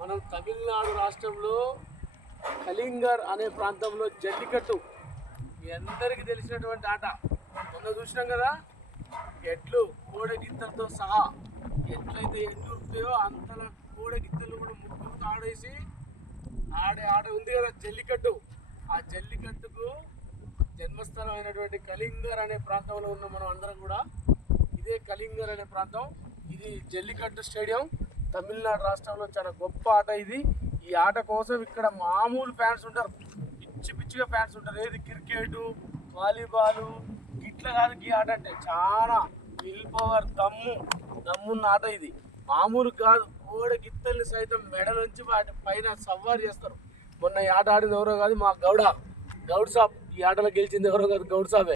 మనం తమిళనాడు రాష్ట్రంలో కళింగర్ అనే ప్రాంతంలో జల్లికట్టు. మీ అందరికీ తెలిసినటువంటి ఆట. మొన్న చూసినాం కదా? ఎట్లు కోడగిత్తలతో సహా ఎట్లయితే ఎన్ని ఉంటాయో అంతలా కోడగిత్తలు కూడా ముగ్గురుతో ఆడేసి ఆడే ఆట ఉంది కదా జల్లికట్టు. ఆ జల్లికట్టుకు జన్మస్థలం అయినటువంటి కళింగర్ అనే ప్రాంతంలో ఉన్న మనం అందరం కూడా ఇదే కళింగర్ అనే ప్రాంతం ఇది జల్లికట్టు స్టేడియం. తమిళనాడు రాష్ట్రంలో చాలా గొప్ప ఆట ఇది. ఈ ఆట కోసం ఇక్కడ మామూలు ఫ్యాన్స్ ఉంటారు. పిచ్చి పిచ్చిగా ఫ్యాన్స్ ఉంటారు. ఏది క్రికెట్ వాలీబాల్ ఇట్లా కాదు ఈ ఆట అంటే చాలా విల్ పవర్ దమ్ము దమ్మున్న ఆట ఇది. మామూలు కాదు. కోడ గిత్తల్ని సైతం మెడలోంచి వాటి పైన సవ్వారు చేస్తారు. మొన్న ఈ ఆట ఆడింది ఎవరో కాదు మా గౌడ. గౌడ్ సాబ్. ఈ ఆటలో గెలిచింది ఎవరో కాదు గౌడ్ సాబే.